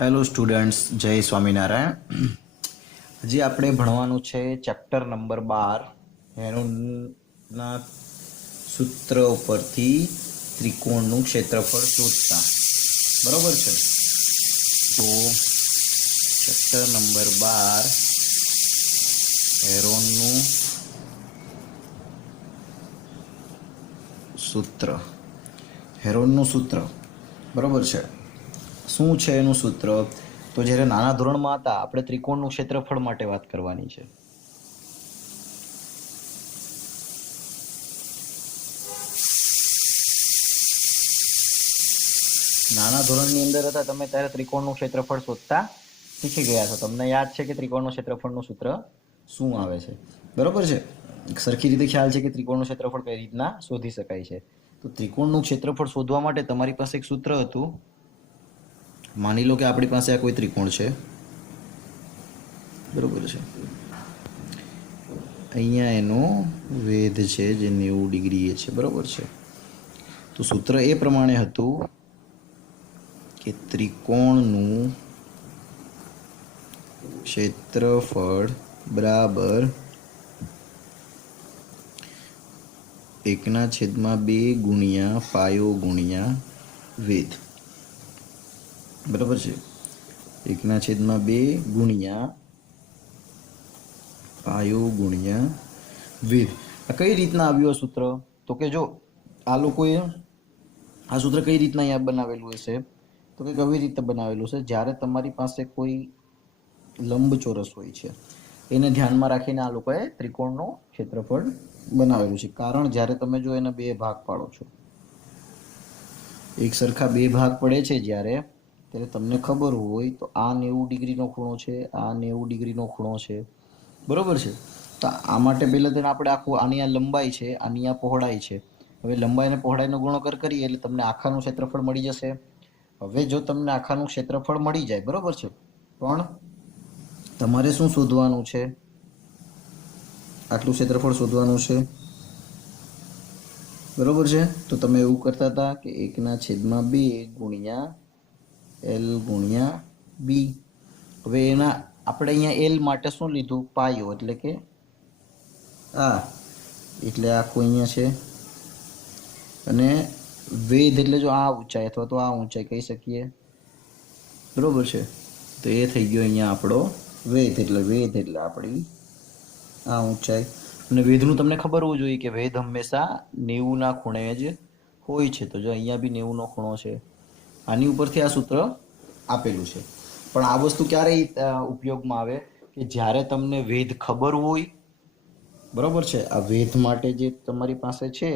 Hello students, જય સ્વામિનારાયણ. હજી આપણે ભણવાનું છે ચેપ્ટર નંબર 12 હેરોનના સૂત્ર ઉપરથી ત્રિકોણનું ક્ષેત્રફળ શોધતા. બરોબર છે. તો ચેપ્ટર નંબર 12 હેરોનનું સૂત્ર. હેરોનનું સૂત્ર બરોબર છે. શું છે એનું સૂત્ર? તો જ્યારે નાના ધોરણમાં હતા આપણે ત્રિકોણનું ક્ષેત્રફળ માટે વાત કરવાની છે. નાના ધોરણની અંદર હતા તમે ત્યારે ત્રિકોણનું ક્ષેત્રફળ શોધતા શીખી ગયા છો. તમને યાદ છે કે ત્રિકોણનું ક્ષેત્રફળનું સૂત્ર શું આવે છે? બરોબર છે. સરખી રીતે ખ્યાલ છે કે ત્રિકોણનું ક્ષેત્રફળ કઈ રીતના શોધી શકાય છે. તો ત્રિકોણનું ક્ષેત્રફળ શોધવા માટે તમારી પાસે એક સૂત્ર હતું. માની લો કે આપણી પાસે આ કોઈ ત્રિકોણ છે, બરોબર છે. અહીંયા એનો વેધ છે જે 90 ડિગ્રી છે, બરોબર છે. તો સૂત્ર એ પ્રમાણે હતું કે ત્રિકોણનું ક્ષેત્રફળ બરાબર 1/2 ગુણ્યા પાયો ગુણ્યા વેધ. બરાબર છે. 1/2 ગુણ્યા પાયો ગુણ્યા વેધ. આ કઈ રીતના આવ્યું સૂત્ર? તો કે જો આ લોકોએ આ સૂત્ર કઈ રીતના અહીંયા બનાવેલું હશે, તો કે કેવી રીતે બનાવેલું છે, જ્યારે તમારી પાસે કોઈ લંબચોરસ હોય છે એને ધ્યાનમાં રાખીને આ લોકોએ ત્રિકોણનું ક્ષેત્રફળ બનાવેલું છે. કારણ જ્યારે તમે જો એને બે ભાગ પાડો છો, એક સરખા બે ભાગ પડે છે જ્યારે, ત્યારે તમને ખબર હોય તો આ 90 ડિગ્રીનો ખૂણો છે, આ 90 ડિગ્રીનો ખૂણો છે, બરોબર છે. તો આ માટે પહેલા તેને આપણે આખું આની આ લંબાઈ છે, આની આ પહોળાઈ છે. હવે લંબાઈ અને પહોળાઈનો ગુણોત્તર કરીએ એટલે તમને આખાનું ક્ષેત્રફળ મળી જશે. હવે જો તમને આખાનું ક્ષેત્રફળ મળી જાય, બરોબર છે, પણ તમારે શું શોધવાનું છે? આટલું ક્ષેત્રફળ શોધવાનું છે, બરોબર છે. તો તમે એવું કરતા હતા કે 1/2 ગુણ્યા L ગુણ્યા B. હવે એના આપણે અહીંયા L માટે શું લીધું? પાયો, એટલે કે આ, એટલે આખું અહીંયા છે. અને વેધ એટલે જો આ ઊંચાઈ અથવા તો આ ઊંચાઈ કહી શકીએ, બરોબર છે. તો એ થઈ ગયો અહીંયા આપણો વેધ. વેધ એટલે આપણી આ ઊંચાઈ. અને વેધનું તમને ખબર હોવું જોઈએ કે વેધ હંમેશા 90ના ખૂણે જ હોય છે. તો જો અહીંયા બી 90નો ખૂણો છે. આની ઉપરથી આ સૂત્ર આપેલું છે. પણ આ વસ્તુ ક્યારે ઉપયોગમાં આવે? કે જ્યારે તમને વેધ ખબર હોય, બરોબર છે. આ વેધ માટે જે તમારી પાસે છે,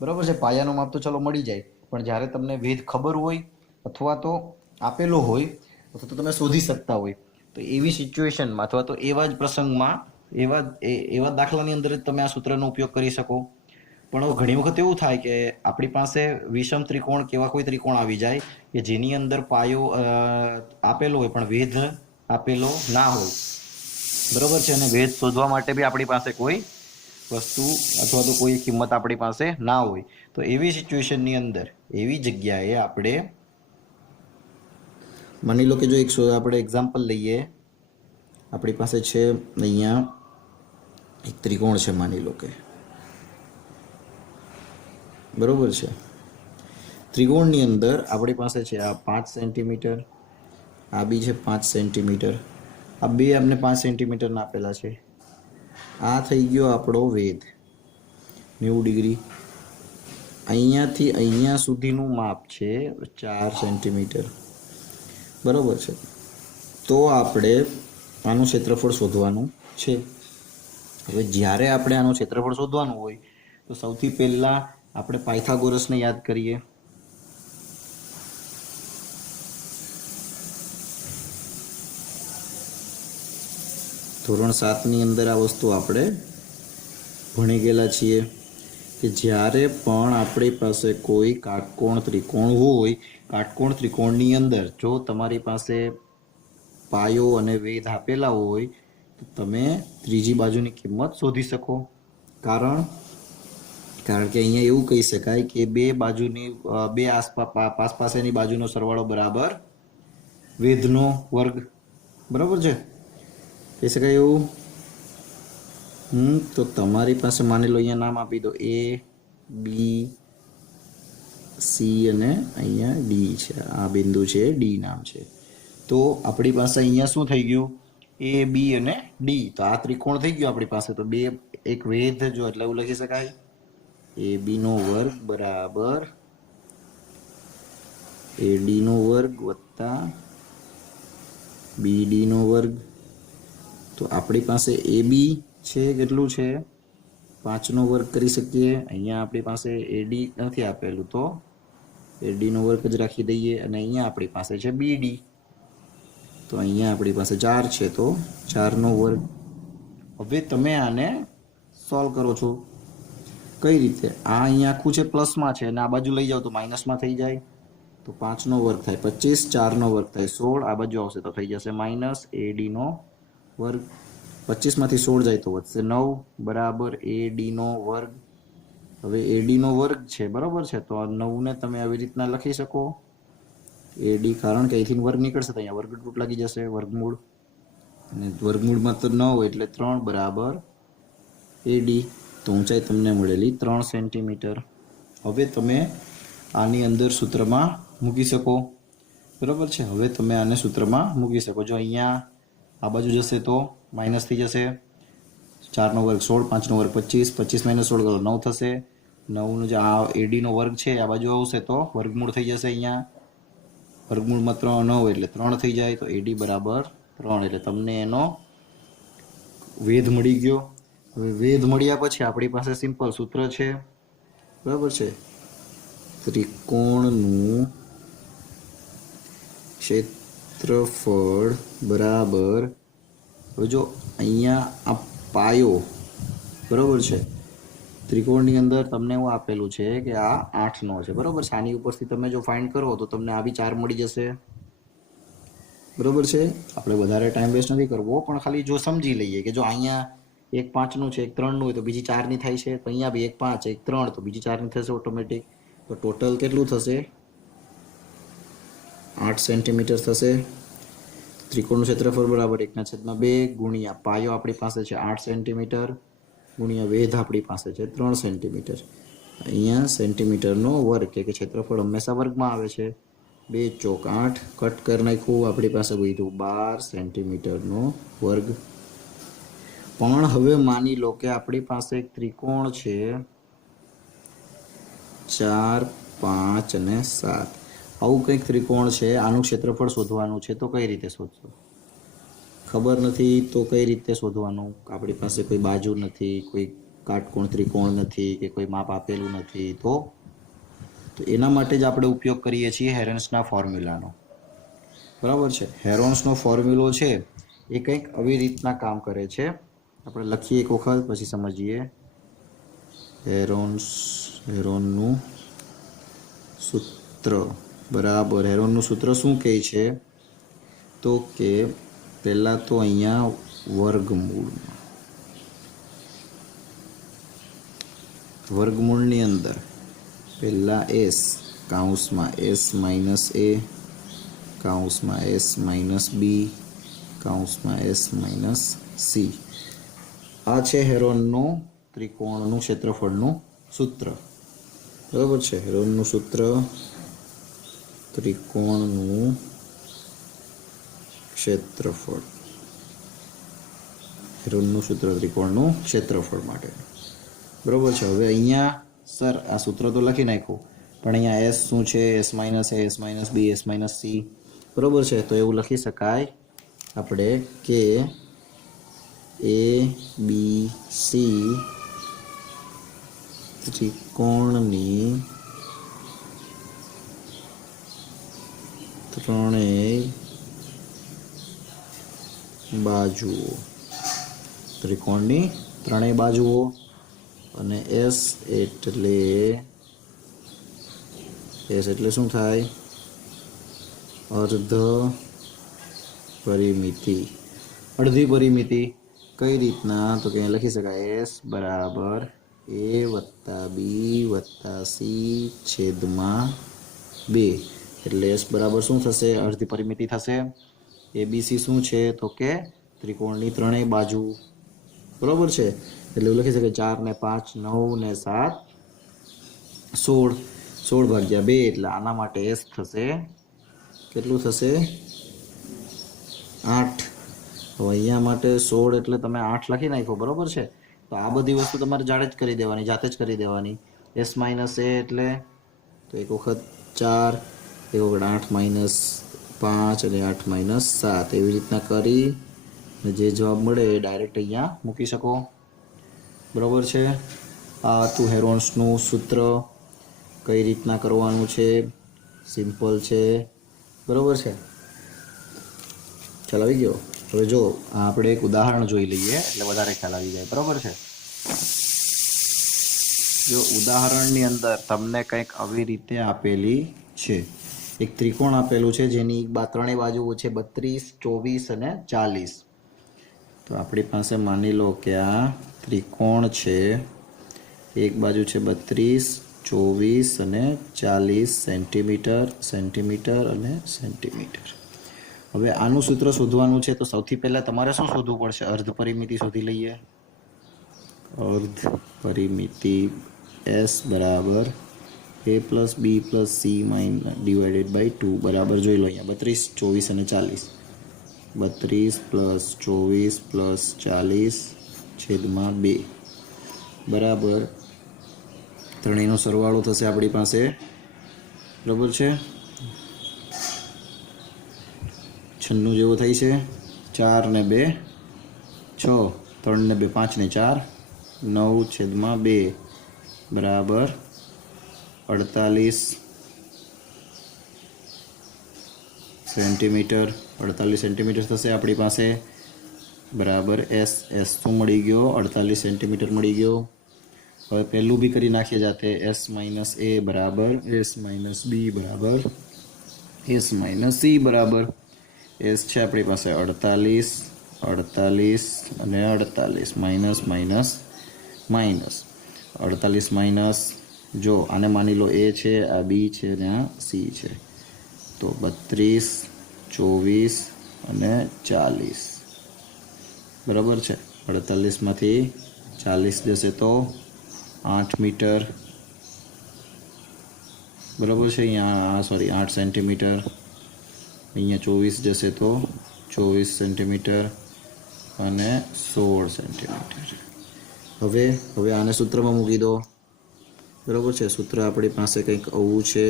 બરોબર છે, પાયાનો માપ તો ચલો મળી જાય, પણ જ્યારે તમને વેધ ખબર હોય અથવા તો આપેલો હોય અથવા તો તમે શોધી શકતા હોય, તો એવી સિચ્યુએશનમાં અથવા તો એવા જ પ્રસંગમાં એવા દાખલાની અંદર જ તમે આ સૂત્રનો ઉપયોગ કરી શકો. પણ ઘણી વખત એવું થાય કે આપણી પાસે વિષમ ત્રિકોણ કેવા કોઈ ત્રિકોણ આવી જાય કે જેની અંદર પાયો આપેલો હોય પણ વેધ આપેલો ના હોય, બરોબર છે. અને વેધ શોધવા માટે બી આપણી પાસે કોઈ વસ્તુ અથવા તો કોઈ કિંમત આપણી પાસે ના હોય. તો એવી સિચ્યુએશનની અંદર એવી જગ્યાએ આપણે માની લો કે જો આપણે એક્ઝામ્પલ લઈએ, આપણી પાસે છે અહીંયા એક ત્રિકોણ છે, માની લો કે, બરોબર છે. ત્રિકોણની અંદર આપણી પાસે છે આ 5 સેન્ટીમીટર, આ બી છે 5 સેન્ટીમીટર, આ બે આપણે 5 સેન્ટીમીટરના આપેલા છે. આ થઈ ગયો આપણો વેધ 90 ડિગ્રી. અહીંયાથી અહીંયા સુધીનું માપ છે 4 સેન્ટીમીટર, બરોબર છે. તો આપણે આનું ક્ષેત્રફળ શોધવાનું છે. હવે જ્યારે આપણે આનું ક્ષેત્રફળ શોધવાનું હોય તો સૌથી પહેલા આપણે પાયથાગોરસને યાદ કરીએ. ધોરણ 7ની અંદર આ વસ્તુ આપણે ભણી ગયેલા છીએ કે જ્યારે પણ આપણી પાસે કોઈ કાટકોણ ત્રિકોણ હોય, કાટકોણ ત્રિકોણની અંદર જો તમારી પાસે પાયો અને વેધ આપેલા હોય તો તમે ત્રીજી બાજુની કિંમત શોધી શકો. કારણ કે અહીંયા એવું કહી શકાય કે બે બાજુની બે આસપાસની બાજુનો સરવાળો બરાબર વેધનો વર્ગ, બરાબર છે, કહી શકાય એવું. તો તમારી પાસે માની લો અહીંયા નામ આપી દો એ બી સી અને અહીંયા ડી છે, આ બિંદુ છે ડી નામ છે. તો આપણી પાસે અહીંયા શું થઈ ગયું, એ બી અને ડી. તો આ ત્રિકોણ થઈ ગયો આપણી પાસે. તો બે એક વેધ જો એટલે એવું લખી શકાય એ બી નો વર્ગ બરાબર એ ડી નો વર્ગ વત્તા બી ડી નો વર્ગ. તો આપણી પાસે એ બી છે કેટલું છે 5 નો વર્ગ કરી શકીએ. અહીંયા આપણી પાસે એડી નથી આપેલું તો એડી નો વર્ગ જ રાખી દઈએ. અને અહીંયા આપણી પાસે છે બીડી, તો અહીંયા આપણી પાસે 4 છે તો 4 નો વર્ગ. હવે તમે આને સોલ્વ કરો છો કઈ રીતે, આ અહીંયા આખું છે પ્લસમાં છે અને આ બાજુ લઈ જાઓ તો માઇનસમાં થઈ જાય. તો 5 નો વર્ગ થાય 25, 4 નો વર્ગ થાય 16, આ બાજુ આવશે તો થઈ જશે માઇનસ એડી નો વર્ગ. 25 માંથી 16 જાય તો વધશે 9 બરાબર એડી નો વર્ગ. હવે એડી નો વર્ગ છે બરાબર છે, તો 9 ને તમે આવી રીતના લખી શકો એડી, કારણ કે અહીંથી વર્ગ નીકળશે તો અહીંયા વર્ગમૂળ લાગી જશે, વર્ગમૂળ, અને વર્ગમૂળમાં તો 9 એટલે 3 બરાબર એડી. તો ઊંચાઈ તમને મળેલી 3 સેન્ટીમીટર. હવે તમે આની અંદર સૂત્રમાં મૂકી શકો, બરાબર છે. હવે તમે આને સૂત્રમાં મૂકી શકો. જો અહીંયા આ બાજુ જશે તો માઇનસ થઈ જશે, 4 નો વર્ગ 16, 5 નો વર્ગ 25, 25 માઇનસ 16 કરો 9 થશે. 9 નો જે આ એડી નો વર્ગ છે આ બાજુ આવશે તો વર્ગમૂળ થઈ જશે, અહીંયા વર્ગમૂળમાં 3 9 એટલે 3 થઈ જાય. તો એડી બરાબર 3 એટલે તમને એનો વેધ મળી ગયો. હવે વેધ મળ્યા પછી આપણી પાસે સિમ્પલ સૂત્ર છે, બરાબર છે, ત્રિકોણનું ક્ષેત્રફળ બરાબર. હવે જો અહીંયા આ પાયો બરાબર છે, ત્રિકોણની અંદર તમને એવું આપેલું છે કે આ 8 નો છે, બરાબર છે. આની ઉપરથી તમે જો ફાઇન્ડ કરો તો તમને આ બી 4 મળી જશે, બરાબર છે. આપણે વધારે ટાઈમ વેસ્ટ નથી કરવો, પણ ખાલી જો સમજી લઈએ કે જો અહીંયા એક 5 નું છે, એક 3 નું હોય તો બીજી 4 ની થાય છે, તો અહીંયા બી એક 5 એક 3 તો બીજી 4 ની થશે ઓટોમેટિક. તો ટોટલ કેટલું થશે 8 સેન્ટીમીટર થશે. ત્રિકોણનું ક્ષેત્રફળ બરાબર 1/2 ગુણ્યા પાયો આપણી પાસે છે 8 સેન્ટીમીટર ગુણ્યા વેધ આપણી પાસે છે 3 સેન્ટીમીટર. અહીંયા સેન્ટીમીટરનો વર્ગ કે ક્ષેત્રફળ હંમેશા વર્ગમાં આવે છે. 2 ચોક 8 કટ કરી નાખ્યું, આપણી પાસે વધ્યું 12 સેન્ટીમીટરનો વર્ગ. પણ હવે માની લો કે આપણી પાસે એક ત્રિકોણ છે 4 5 અને 7, આવું કંઈક ત્રિકોણ છે, આનું ક્ષેત્રફળ શોધવાનું છે. તો કઈ રીતે શોધશો, ખબર નથી તો કઈ રીતે શોધવાનું. આપણી પાસે કોઈ બાજુ નથી, કોઈ કાટકોણ ત્રિકોણ નથી કે કોઈ માપ આપેલું નથી. તો એના માટે જ આપણે ઉપયોગ કરીએ છીએ હેરોન્સના ફોર્મ્યુલાનો, બરાબર છે. હેરોન્સનો ફોર્મ્યુલો છે એ કંઈક આવી રીતના કામ કરે છે. આપણે લખીએ એક વખત પછી સમજીએ. હેરોનનું સૂત્ર બરાબર, હેરોનનું સૂત્ર શું કહે છે તો કે પહેલાં તો અહીંયા વર્ગમૂળની અંદર પહેલાં એસ કૌંસમાં એસ માઇનસ એ કૌંસમાં એસ માઇનસ બી કૌંસમાં એસ માઇનસ સી. આ છે હેરોનનું ત્રિકોણનું ક્ષેત્રફળનું સૂત્ર, બરાબર છે. હેરોનનું સૂત્ર ત્રિકોણનું ક્ષેત્રફળ, હેરોનનું સૂત્ર ત્રિકોણનું ક્ષેત્રફળ માટે, બરાબર છે. હવે અહીંયા સર આ સૂત્ર તો લખી નાખ્યું, પણ અહીંયા એસ શું છે, એસ માઇનસ એ, એસ માઇનસ બી, એસ માઇનસ સી, બરાબર છે. તો એવું લખી શકાય આપણે કે એ બી સી ત્રિકોણની ત્રણેય બાજુઓ, ત્રિકોણની ત્રણેય બાજુઓ, અને એસ એટલે શું થાય, અર્ધ પરિમિતિ. અડધી પરિમિતિ કઈ રીતના તો કે લખી શકાય એસ બરાબર એ વત્તા બી વત્તા સી છેદમાં 2. એટલે એસ બરાબર શું થશે? અડધી પરિમિતિ થશે. એબીસી શું છે? તો કે ત્રિકોણની ત્રણેય બાજુ. બરોબર છે. એટલે એવું લખી શકે 4 ને 5 9 ને 7 16. 16 ભાગ્યા 2 એટલે આના માટે એસ થશે કેટલું થશે? 8. હવે અહીંયા માટે 16 એટલે તમે 8 લખી નાખો. બરોબર છે. તો આ બધી વસ્તુ તમારે જાતે જ કરી દેવાની, એસ માઇનસ એ એટલે તો એક વખત 4, એક વખત 8 માઇનસ 5 અને 8 માઇનસ 7 એવી રીતના કરી જે જવાબ મળે એ ડાયરેક્ટ અહીંયા મૂકી શકો. બરોબર છે. આ હતું હેરોન્સનું સૂત્ર. કઈ રીતના કરવાનું છે, સિમ્પલ છે. બરોબર છે. ખ્યાલ આવી ગયો? હવે જો આપણે એક ઉદાહરણ જોઈ લઈએ એટલે વધારે ખ્યાલ આવી જાય. બરોબર છે. જો ઉદાહરણની અંદર તમને કંઈક આવી રીતે આપેલી છે. એક ત્રિકોણ આપેલું છે જેની ત્રણેય બાજુઓ છે 32, 24 અને 40. તો આપણી પાસે માની લો કે આ ત્રિકોણ છે. એક બાજુ છે 32, 24 અને 40 સેન્ટીમીટર અને સેન્ટીમીટર. હવે આનું સૂત્ર શોધવાનું છે તો સૌથી પહેલા તમારે શું શોધવું પડશે? અર્ધ પરિમિતિ શોધી લઈએ. અર્ધ પરિમિતિ એસ બરાબર a plus b plus c divided by 2 બરાબર જોઈ લો અહીંયા 32, 24 અને 40. 32 પ્લસ 24 પ્લસ 40 છેદમાં 2 બરાબર ત્રણેયનો સરવાળો થશે આપણી પાસે. બરાબર છે. 96 જેવો થાય છે. 4 ને 2 6, 3 ને 2 5 ને 4 9 છેદમાં 2 બરાબર 48 સેન્ટીમીટર. 48 સેન્ટીમીટર થશે આપણી પાસે. બરાબર એસ શું મળી ગયો? 48 સેન્ટીમીટર મળી ગયો. હવે પહેલું બી કરી નાખીએ જાતે. એસ માઇનસ એ બરાબર એસ માઇનસ બી બરાબર એસ માઇનસ સી બરાબર એસ છે આપણી પાસે 48 અને 48 માઇનસ 48 માઇનસ જો આને માની લો એ છે, આ બી છે અને આ સી છે. તો 32, 24 અને 40 બરાબર છે. 48માંથી 40 જશે તો 8 મીટર. બરાબર છે. અહીંયા 8 સેન્ટીમીટર. અહીંયા 24 જશે તો 24 સેન્ટીમીટર અને 16 સેન્ટીમીટર. હવે આને સૂત્રમાં મૂકી દો. બરાબર છે. સૂત્ર આપણી પાસે કંઈક આવું છે.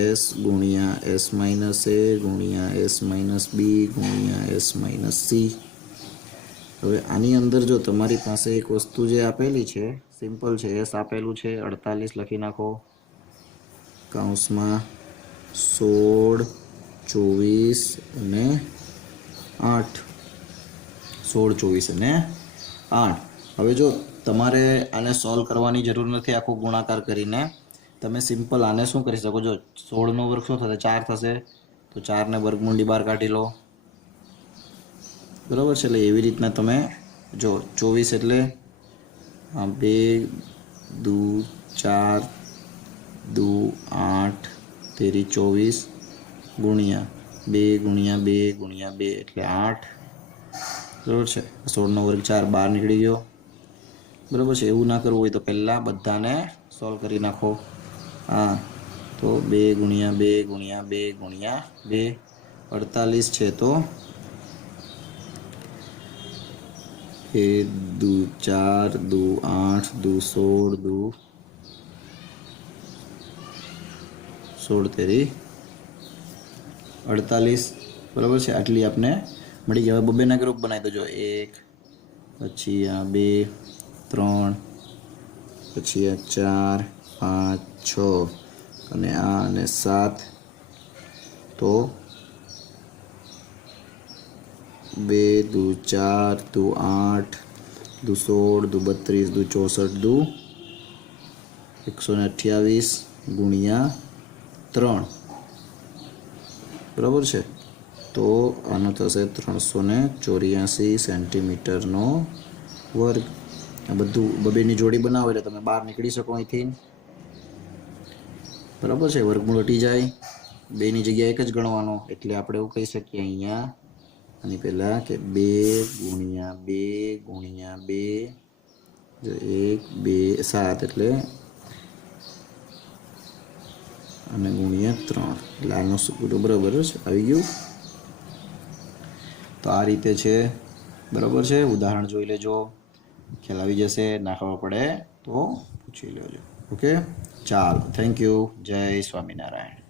એસ ગુણ્યા એસ માઇનસ એ ગુણ્યા એસ માઇનસ બી ગુણ્યા એસ માઇનસ સી. હવે આની અંદર જો તમારી પાસે એક વસ્તુ જે આપેલી છે સિમ્પલ છે. એસ આપેલું છે 48 લખી નાખો. કૌંસમાં 16, 24 અને 8. 16, 24 અને 8. હવે જો તમારે આને સોલ્વ કરવાની જરૂર નથી આખું ગુણાકાર કરીને. તમે સિમ્પલ આને શું કરી શકો? જો 16નો વર્ગ શું થશે? 4 થશે. તો 4ને વર્ગમૂળની બહાર કાઢી લો. બરાબર છે. એટલે એવી રીતના તમે જો 24 એટલે 2 દુ 4 દુ 8 તેરી 24 ગુણ્યા 2 ગુણ્યા 2 ગુણ્યા 2 એટલે 8. બરાબર છે. 16નો વર્ગ 4 બહાર નીકળી ગયો. બરાબર છે. એવું ના કરવું હોય તો પહેલાં બધાને સોલ્વ કરી નાખો. હા તો 2 ગુણ્યા 2 ગુણ્યા 2 ગુણ્યા 2 48 છે તો 1 દુ 4 દુ 8 દુ 16 દુ 16 તેરી 48. બરાબર છે. આટલી આપને મળી ગયા. હવે બબેના ગ્રુપ બનાવી દો. 1 પછી આ 2 3 પછી આ 4 5 6 અને આ અને 7. તો 2 દુ 4 દુ 8 દુ 16 દુ 32 દુ 64 દુ 128 ગુણ્યા 3. બરાબર છે. તો આનો થશે 384 સેન્ટીમીટરનો વર્ગ. આ બધું બબેની જોડી બનાવો એટલે તમે બહાર નીકળી શકો અહીંથી. બરાબર છે. વર્ગમૂળ હટી જાય, 2 ની જગ્યાએ 1 જ ગણવાનો, એટલે આપણે એવું કહી શકીએ અહીંયા આની પહેલા કે 2 ગુણ્યા 2 ગુણ્યા 2 1 2 7 એટલે અને ગુણ્યા 3 એટલે આનો સૂત્ર બરાબર છે. આવી ગયું. તો આ રીતે છે. બરાબર છે. ઉદાહરણ જોઈ લેજો, ખ્યાલ આવી જશે. ના ખબર પડે તો પૂછી લેજો. ઓકે, ચાલો, થેન્ક યુ. જય સ્વામિનારાયણ.